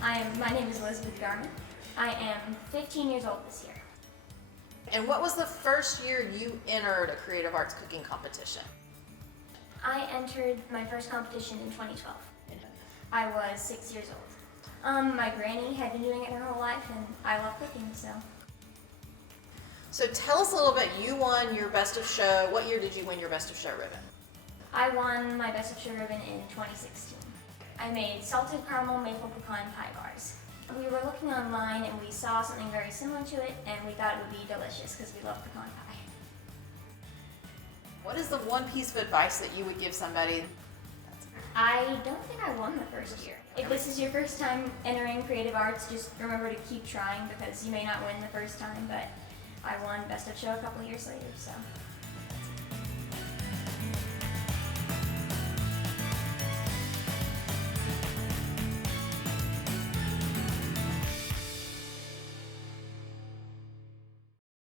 My name is Garmon. I am 15 years old this year. And what was the first year you entered a creative arts cooking competition? I entered my first competition in 2012. I was 6 years old. My granny had been doing it her whole life, and I love cooking, so. So tell us a little bit, you won your Best of Show. What year did you win your Best of Show ribbon? I won my Best of Show ribbon in 2016. I made salted caramel maple pecan pie bars. We were looking online and we saw something very similar to it, and we thought it would be delicious because we love pecan pie. What is the one piece of advice that you would give somebody? I don't think I won the first year. If this is your first time entering creative arts, just remember to keep trying because you may not win the first time, but I won Best of Show a couple years later, so.